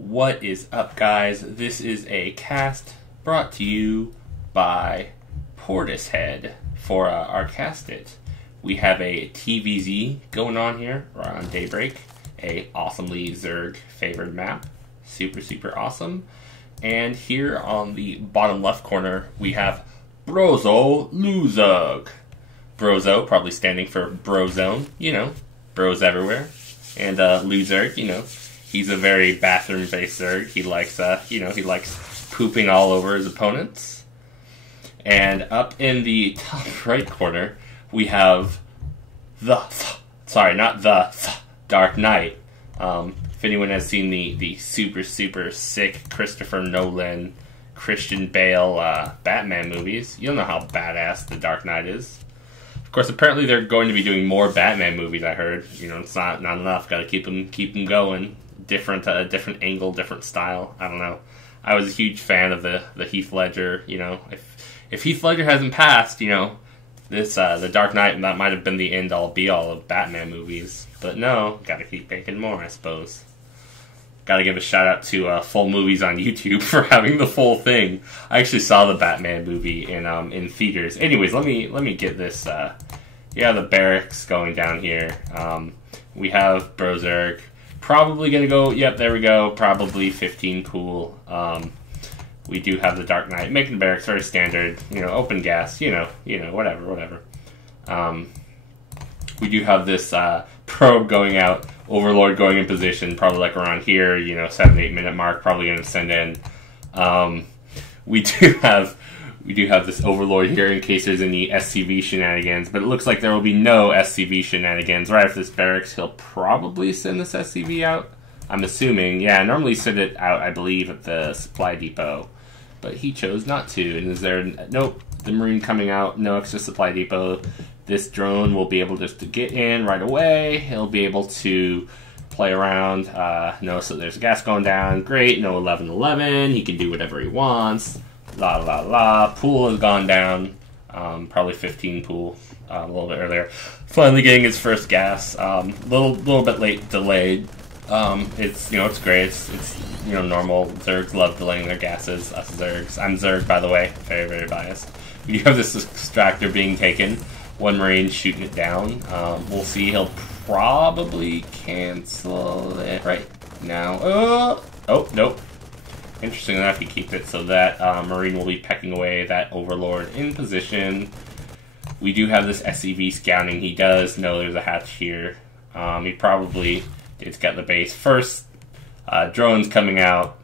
What is up, guys? This is a cast brought to you by Portishead for our castit. We have a TVZ going on here on Daybreak, a awesomely Zerg favored map, super awesome. And here on the bottom left corner we have LooZerg. Brozo, probably standing for Brozone, you know, bros everywhere. And LooZerg, you know, he's a very bathroom-based Zerg. He likes, he likes pooping all over his opponents. And up in the top right corner, we have ThDarkKnight. If anyone has seen the super sick Christopher Nolan, Christian Bale Batman movies, you'll know how badass the Dark Knight is. Of course, apparently they're going to be doing more Batman movies. I heard, you know, it's not enough. Got to keep them going. Different angle, different style. I don't know. I was a huge fan of the Heath Ledger. You know, if Heath Ledger hasn't passed, you know, this the Dark Knight, that might have been the end all be all of Batman movies. But no, got to keep making more, I suppose. Got to give a shout out to Full Movies on YouTube for having the full thing. I actually saw the Batman movie in theaters. Anyways, let me get this. Yeah, the barracks going down here. We have LooZerg. Probably gonna go. Yep, there we go. Probably 15 pool. We do have the Dark Knight making the barracks very standard. You know, open gas. You know, whatever. We do have this probe going out. Overlord going in position, probably like around here, you know, 7-8 minute mark, probably going to send in. We do have this Overlord here in case there's any SCV shenanigans, but it looks like there will be no SCV shenanigans. Right after this barracks, he'll probably send this SCV out. I'm assuming, yeah, normally send it out, I believe, at the supply depot, but he chose not to. And is there, nope, the Marine coming out, no extra supply depot. This drone will be able just to get in right away. He'll be able to play around. Notice that there's gas going down. Great, no 11-11. He can do whatever he wants. Pool has gone down. Probably 15 pool a little bit earlier. Finally getting his first gas. Little bit delayed. It's, you know, it's great. It's you know, normal. Zergs love delaying their gases. Us Zergs. I'm Zerg, by the way. Very biased. We do have this extractor being taken. One Marine shooting it down. We'll see. He'll probably cancel it right now. Oh, nope. Interesting enough, he keeps it so that Marine will be pecking away that Overlord in position. We do have this SCV scouting. He does know there's a hatch here. He probably did scout the base first. Drones coming out.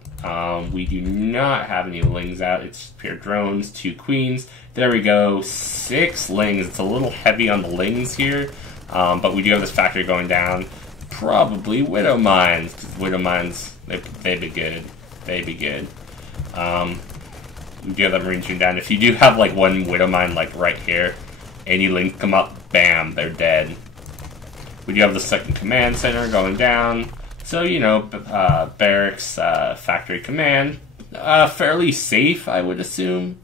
We do not have any lings out. It's pure drones, 2 queens. There we go, 6 lings. It's a little heavy on the lings here, but we do have this factory going down. Probably Widow Mines. Widow Mines, they'd be good. They'd be good. We do have that Marine shooting down. If you do have like one Widow Mine like right here, any lings come up, bam, they're dead. We do have the second command center going down. So, you know, barracks, factory command, fairly safe, I would assume.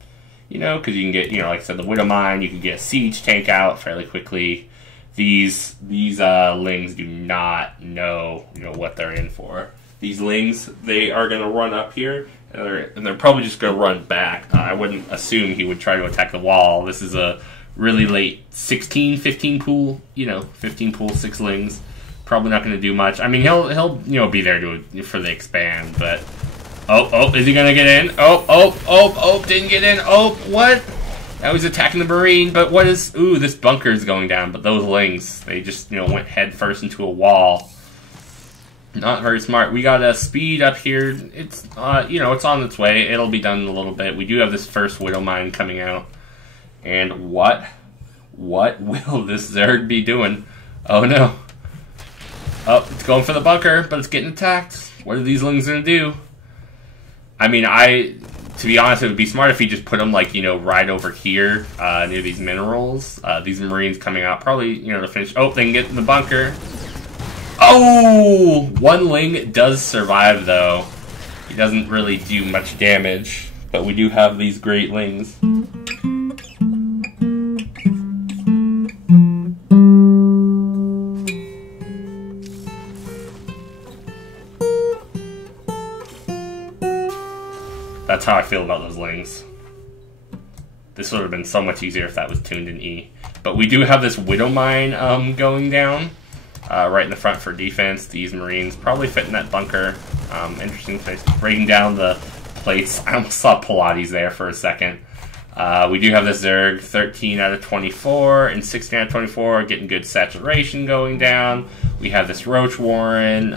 You know, because you can get, you know, like I said, the Widow Mine, you can get a siege tank out fairly quickly. These lings do not know, you know, what they're in for. These lings, they are going to run up here, and they're probably just going to run back. I wouldn't assume he would try to attack the wall. This is a really late 15 pool, you know, 15 pool, 6 lings. Probably not going to do much. I mean, he'll you know, be there for the expand, but oh, is he going to get in? Oh, didn't get in. Oh, what? Now he's attacking the Marine, but what is... Ooh, this bunker is going down, but those lings, they just, you know, went head first into a wall. Not very smart. We got a speed up here. It's, you know, it's on its way. It'll be done in a little bit. We do have this first Widow Mine coming out. And what will this Zerg be doing? Oh, no. Oh, it's going for the bunker, but it's getting attacked. What are these lings going to do? I mean, to be honest, it would be smart if he just put them, like, you know, right over here, near these minerals. These Marines coming out, probably, you know, to finish. Oh, they can get in the bunker. Oh! One ling does survive, though. He doesn't really do much damage, but we do have these great lings. That's how I feel about those Lings. This would have been so much easier if that was tuned in E. But we do have this Widow Mine going down right in the front for defense. These Marines probably fit in that bunker. Interesting place. Breaking down the plates. I almost saw Pilates there for a second. We do have this Zerg, 13 out of 24 and 16 out of 24, getting good saturation going down. We have this Roach Warren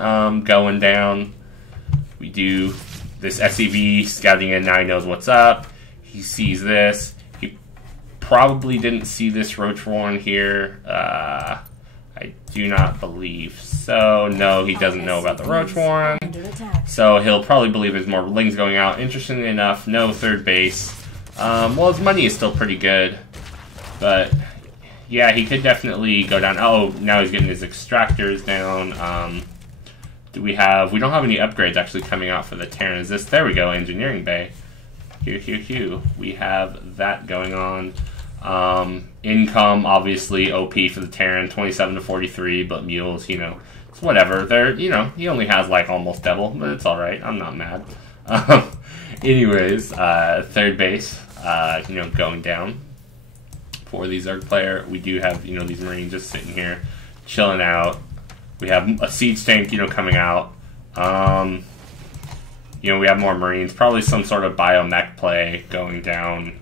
going down. We do this SCV scouting in, now he knows what's up. He sees this. He probably didn't see this Roach Warren here. I do not believe so. No, he doesn't know about the Roach Warren. So he'll probably believe there's more Lings going out. Interestingly enough, no third base. Well, his money is still pretty good. But, yeah, he could definitely go down. Oh, now he's getting his extractors down. We don't have any upgrades actually coming out for the Terran. Is this? There we go, engineering bay. Hew. We have that going on. Income, obviously, OP for the Terran, 27 to 43, but mules, you know, it's whatever. They're, you know, he only has like almost double, but it's alright. I'm not mad. Anyways, third base, you know, going down for the Zerg player. We do have, you know, these Marines just sitting here, chilling out. We have a siege tank, you know, coming out. You know, we have more Marines. Probably some sort of biomech play going down.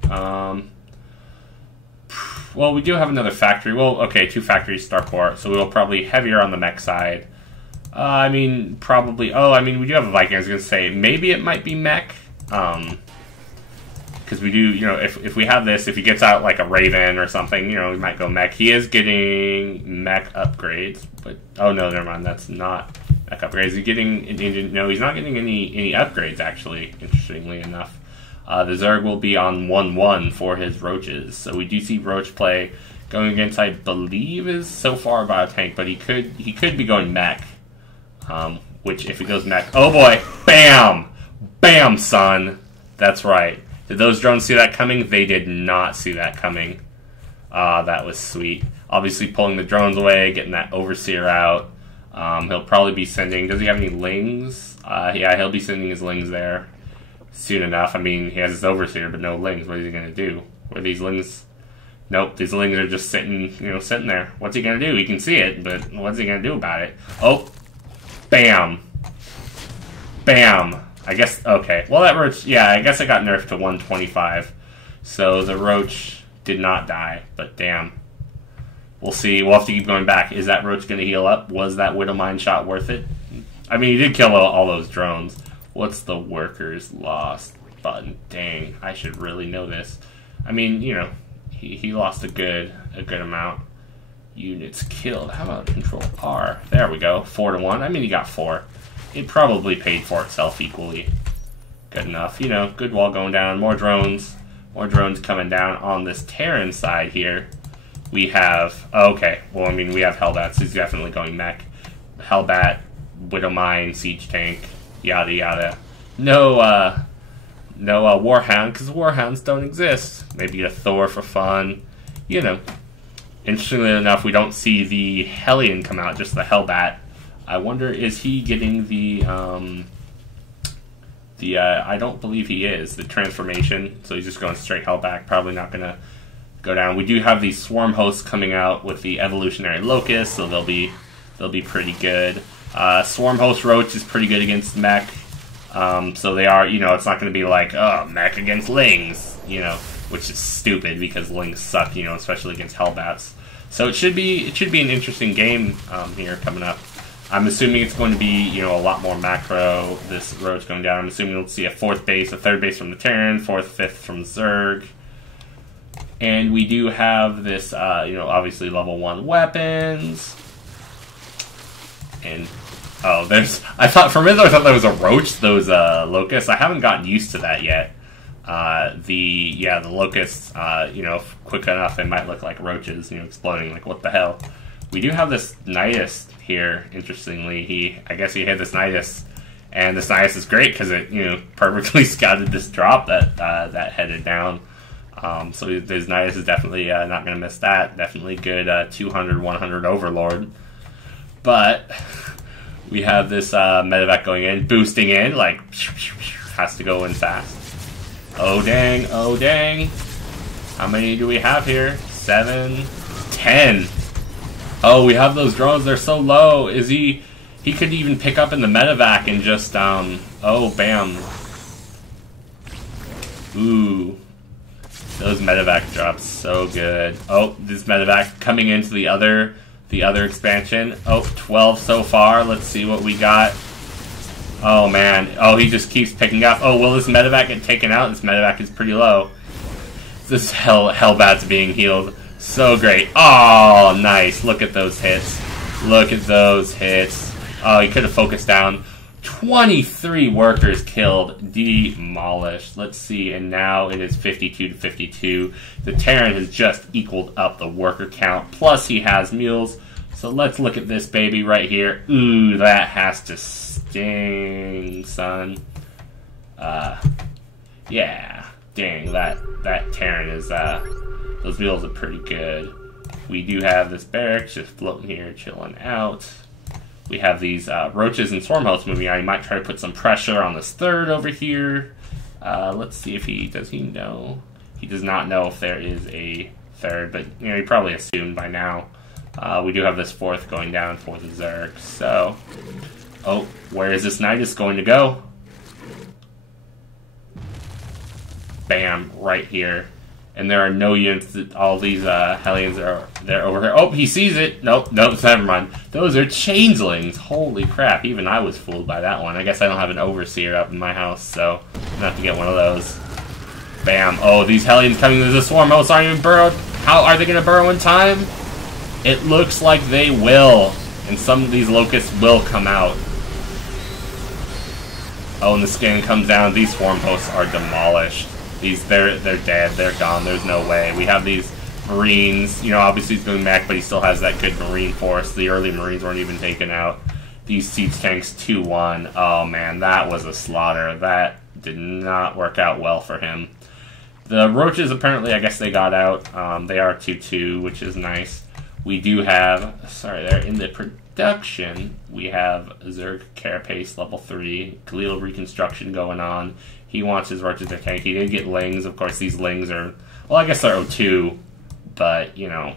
Well, we do have another factory. Well, okay, 2 factories, Starport. So we'll probably heavier on the mech side. I mean, probably... Oh, I mean, we do have a Viking. I was going to say, maybe it might be mech. Because we do, you know, if we have this, if he gets out like a Raven or something, you know, we might go mech. He is getting mech upgrades. But, oh no, never mind. That's not mech upgrades. He's getting... No, he's not getting any upgrades, actually, interestingly enough. The Zerg will be on 1-1 for his Roaches. So we do see Roach play going against, I believe, is so far about a tank, but he could be going mech. Which, if he goes mech... Oh boy! Bam! Bam, son! That's right. Did those drones see that coming? They did not see that coming. That was sweet. Obviously pulling the drones away, getting that Overseer out. He'll probably be sending... Does he have any Lings? Yeah, he'll be sending his Lings there soon enough. I mean, he has his Overseer, but no Lings. What is he going to do? Were these Lings... Nope, these Lings are just sitting, you know, sitting there. What's he going to do? He can see it, but what's he going to do about it? Oh! Bam! Bam! I guess, okay. Well, that Roach, yeah, I guess it got nerfed to 125. So the Roach did not die, but damn. We'll see. We'll have to keep going back. Is that Roach going to heal up? Was that Widow Mine shot worth it? I mean, he did kill all those drones. What's the workers lost button? Dang, I should really know this. I mean, you know, he lost a good amount. Units killed. How about control R? There we go. 4-1. I mean, he got 4. It probably paid for itself equally. Good enough. You know, good wall going down. More drones. More drones coming down on this Terran side here. We have... Oh, okay. Well, I mean, we have Hellbats. He's definitely going mech. Hellbat, Widow Mine, Siege Tank, yada yada. No Warhound, because Warhounds don't exist. Maybe a Thor for fun. You know. Interestingly enough, we don't see the Hellion come out, just the Hellbat. I wonder, is he getting the I don't believe he is, the transformation, so he's just going straight Hellback, probably not going to go down. We do have these Swarm Hosts coming out with the Evolutionary Locust, so they'll be pretty good. Swarm Host Roach is pretty good against mech, so they are, you know, it's not going to be like, oh, mech against Lings, you know, which is stupid because Lings suck, you know, especially against Hellbats. So it should be an interesting game here coming up. I'm assuming it's going to be, you know, a lot more macro. This Roach going down. I'm assuming we'll see a 4th base, a 3rd base from the Terran, 4th, 5th from Zerg. And we do have this, you know, obviously level 1 weapons. And, oh, I thought that was a Roach, those Locusts. I haven't gotten used to that yet. The Locusts, you know, quick enough, they might look like Roaches, you know, exploding, like, what the hell. We do have this Nidus here, interestingly. I guess he hit this Nidus, and this Nidus is great because it, you know, perfectly scouted this drop that headed down. So this Nidus is definitely not going to miss that. Definitely good 200, 100 Overlord. But we have this medevac going in, boosting in, like, has to go in fast. Oh dang, oh dang. How many do we have here? 7, 10. Oh, we have those drones, they're so low. Is he could even pick up in the medevac and just, oh, bam. Ooh. Those medevac drops, so good. Oh, this medevac coming into the other expansion. Oh, 12 so far. Let's see what we got. Oh, man. Oh, he just keeps picking up. Oh, will this medevac get taken out? This medevac is pretty low. This Hellbat's being healed. So great. Oh, nice. Look at those hits. Look at those hits. Oh, he could have focused down. 23 workers killed. Demolished. Let's see. And now it is 52 to 52. The Terran has just equaled up the worker count. Plus he has mules. So let's look at this baby right here. Ooh, that has to sting, son. Yeah. Dang, that Terran is, those mules are pretty good. We do have this barracks just floating here, chilling out. We have these roaches and swarm hosts moving on. He might try to put some pressure on this third over here. Let's see if does he know? He does not know if there is a third, but you know, he probably assumed by now. We do have this fourth going down for the Zerg. So, oh, where is this Nidus going to go? Bam, right here. And there are no units. All these Hellions they're over here. Oh, he sees it. Nope, never mind. Those are changelings. Holy crap! Even I was fooled by that one. I guess I don't have an overseer up in my house, so I'm gonna have to get one of those. Bam! Oh, these Hellions coming to the swarm hosts aren't even burrowed. How are they gonna burrow in time? It looks like they will, and some of these locusts will come out. Oh, and the scan comes down. These swarm hosts are demolished. They're dead, they're gone, there's no way. We have these Marines, you know, obviously he's going back, but he still has that good Marine force. The early Marines weren't even taken out. These siege tanks 2-1. Oh man, that was a slaughter. That did not work out well for him. The Roaches, apparently, I guess they got out. They are 2-2, which is nice. We do have, sorry, they're in the production. We have Zerg Carapace, level 3, Khalil reconstruction going on. He wants his Roaches to tank. He did get Lings. Of course, these Lings are... Well, I guess they're O2, but, you know,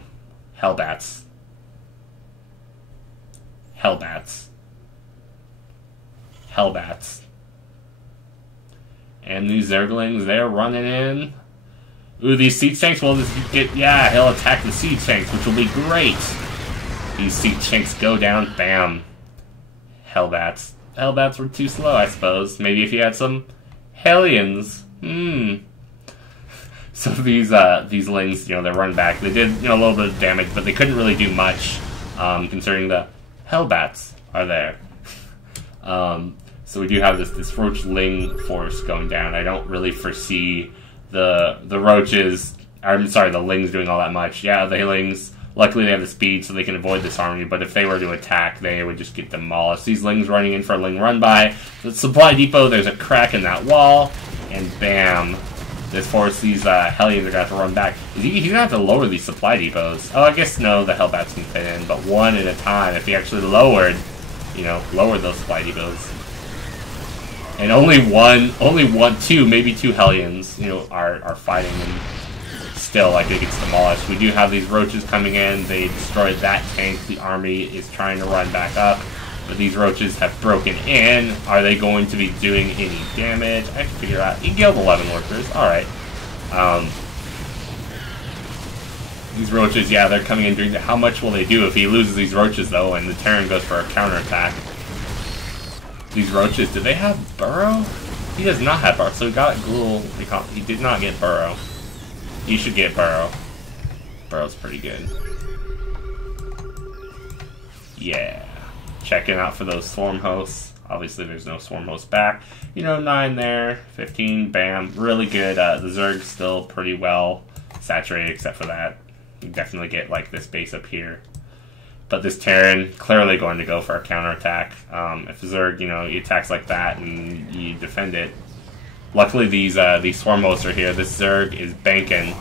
Hellbats. Hellbats. Hellbats. And these Zerglings, they're running in. Ooh, these siege tanks will just get... Yeah, he'll attack the siege tanks, which will be great. These siege tanks go down. Bam. Hellbats. Hellbats were too slow, I suppose. Maybe if you had some... Hellions. So these Lings, you know, they're run back. They did, you know, a little bit of damage, but they couldn't really do much, considering the Hellbats are there. So we do have this Roach Ling force going down. I don't really foresee the Roaches, I'm sorry, the Lings doing all that much. Yeah, the Lings, luckily they have the speed so they can avoid this army, but if they were to attack, they would just get demolished. These Lings running in for a Ling run-by. The supply depot, there's a crack in that wall, and bam. This force, these Hellions are going to have to run back. He's going to have to lower these supply depots. Oh, I guess no, the Hellbats can fit in, but one at a time. If he actually lowered, you know, lowered those supply depots. And only two, maybe two Hellions, you know, are fighting, and still, like, it gets demolished. We do have these Roaches coming in. They destroyed that tank. The army is trying to run back up, but these Roaches have broken in. Are they going to be doing any damage? I can figure out. He killed 11 workers. Alright. These Roaches, yeah, they're coming in doing that. How much will they do if he loses these Roaches, though, and the Terran goes for a counterattack? These Roaches, do they have Burrow? He does not have Burrow, so he got Ghoul. He did not get Burrow. He should get Burrow. Burrow's pretty good. Yeah. Checking out for those swarm hosts. Obviously, there's no swarm hosts back. You know, 9 there, 15, bam. Really good. The Zerg's still pretty well saturated, except for that. You definitely get, like, this base up here. But this Terran, clearly going to go for a counterattack. If Zerg, you know, he attacks like that and you defend it. Luckily, these swarm hosts are here. This Zerg is banking.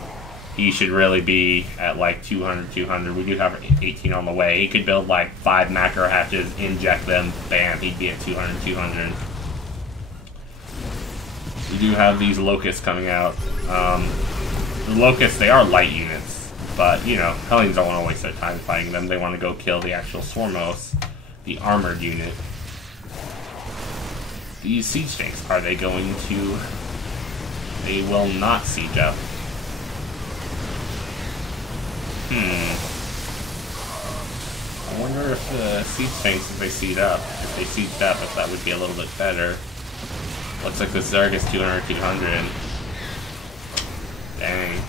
He should really be at like 200. We do have 18 on the way. He could build like 5 macro hatches, inject them, bam, he'd be at 200. We do have these locusts coming out. The locusts, they are light units, but, you know, Hellions don't want to waste their time fighting them. They want to go kill the actual swarm hosts, the armored unit. These siege tanks, are they going to... They will not siege up. I wonder if the siege tanks, if they siege up, if that would be a little bit better. Looks like the Zerg is 200. Dang.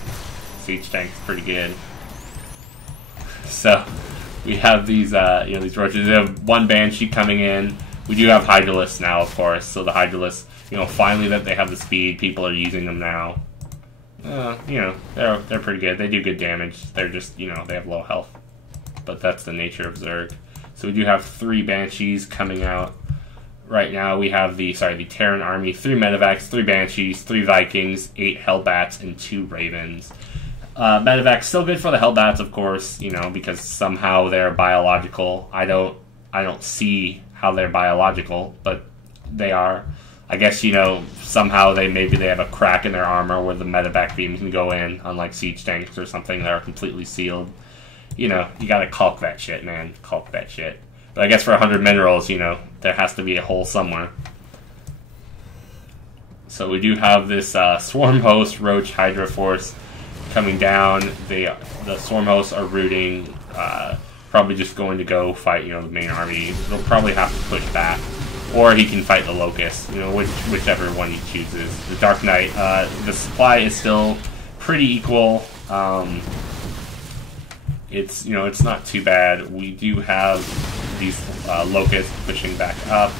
Siege tank's pretty good. So, we have these, these roaches. We have one Banshee coming in. We do have Hydralisks now, of course. So the Hydralisks, finally that they have the speed, people are using them now. They're pretty good. They do good damage. They're just, they have low health. But that's the nature of Zerg. So we do have 3 Banshees coming out. Right now we have the Terran army, 3 Medivacs, 3 Banshees, 3 Vikings, 8 Hellbats, and 2 Ravens. Medevac's still good for the Hellbats, of course, because somehow they're biological. I don't see how they're biological, but they are. I guess, somehow they have a crack in their armor where the medevac beam can go in, unlike siege tanks or something that are completely sealed. You gotta caulk that shit, man. Caulk that shit. But I guess for 100 minerals, there has to be a hole somewhere. So we do have this Swarm Host Roach Hydra Force coming down. The Swarm Hosts are rooting, probably just going to go fight, the main army. They'll probably have to push back. Or he can fight the Locust, whichever one he chooses. The Dark Knight, the supply is still pretty equal. It's not too bad. We do have these Locusts pushing back up.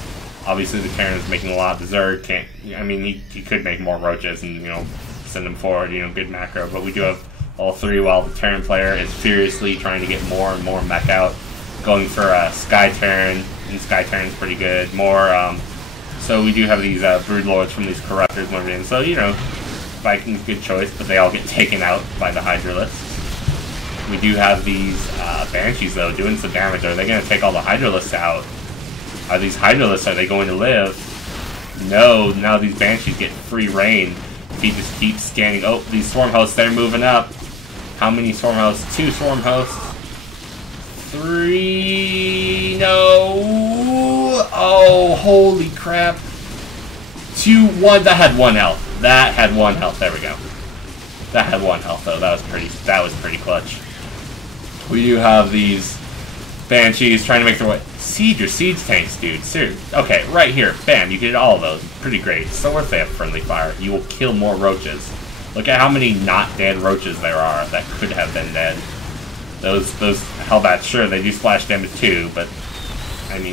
Obviously, the Terran is making a lot. The Zerg can't. He could make more roaches and send them forward. Good macro. But we do have all 3. While the Terran player is furiously trying to get more and more mech out, going for a Sky Terran. And Sky Terran's pretty good. So we do have these Broodlords from these Corruptors moving in. So Vikings good choice, but they all get taken out by the Hydralisks. We do have these Banshees, though, doing some damage. Are they going to take all the Hydralisks out? Are these Hydralisks, are they going to live? No, now these Banshees get free reign. If he just keeps scanning. Oh, these Swarm Hosts, they're moving up. How many Swarm Hosts? 2 Swarm Hosts. 3... No! Oh, holy crap. 2, 1, that had 1 health. That had 1 health, there we go. That had 1 health, though. That was pretty clutch. We do have these Banshees trying to make their way. Siege your siege tanks, dude. Seriously. Okay, right here. Bam, you get all of those. Pretty great. So if they have friendly fire, you will kill more roaches. Look at how many not dead roaches there are that could have been dead. Those Hellbats, sure, they do splash damage too, but I'm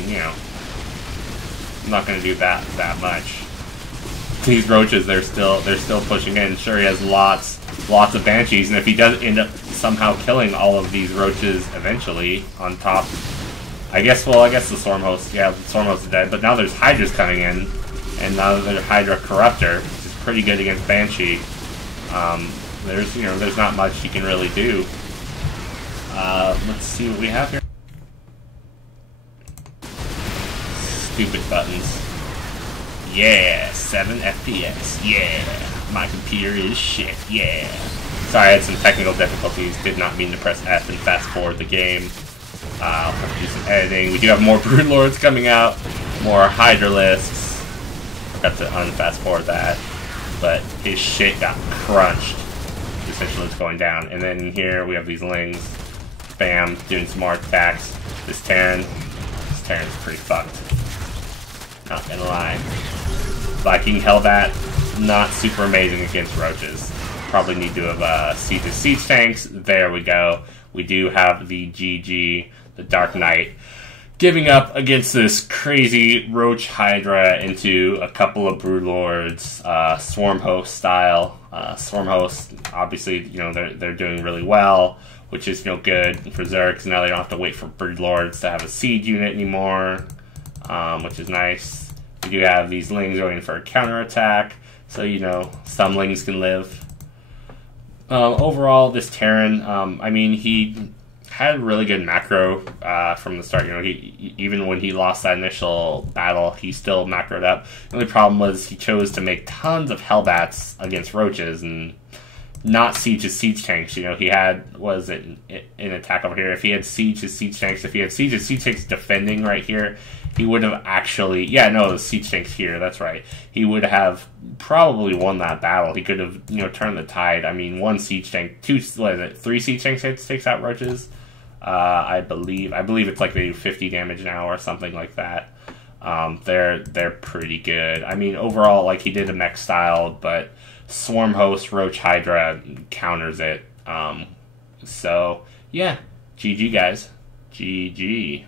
not going to do that much. These roaches, they're still pushing in. Sure, he has lots of Banshees, and if he does end up somehow killing all of these roaches eventually on top, I guess the Swarm Host, the Swarm Host is dead, but now there's Hydras coming in, and now there's Hydra Corruptor, which is pretty good against Banshee. There's not much you can really do. Let's see what we have here. Stupid buttons. Yeah, 7 FPS. Yeah, my computer is shit. Yeah. Sorry, I had some technical difficulties. Did not mean to press F and fast forward the game. I'll have to do some editing. We do have more Broodlords coming out, more Hydralisks. Forgot to unfast forward that, but his shit got crunched. Essentially, it's going down. And then here we have these Lings. Bam, doing some more attacks. This Terran's pretty fucked. Not gonna lie. Viking Hellbat, not super amazing against roaches. Probably need to have siege tanks. There we go. We do have the GG, the Dark Knight, giving up against this crazy Roach Hydra into a couple of Broodlords, Swarm Host style. Swarm Host, obviously, they're doing really well, which is good for Zerg. Now they don't have to wait for Broodlords to have a siege unit anymore, which is nice. We do have these Lings going for a counterattack, so some Lings can live. Overall, this Terran, he had really good macro from the start. You know, even when he lost that initial battle, he still macroed up. The only problem was he chose to make tons of Hellbats against roaches and not siege his siege tanks. You know, he had, an attack over here. If he had siege his siege tanks, if he had siege his siege tanks defending right here, he would have actually, the siege tanks here, that's right. He would have probably won that battle. He could have, turned the tide. I mean, one siege tank, three siege tanks takes out roaches. I believe it's like they do 50 damage now or something like that. They're pretty good. I mean, overall, like, he did a mech style, but Swarm Host, Roach Hydra counters it. So, yeah. GG, guys. GG.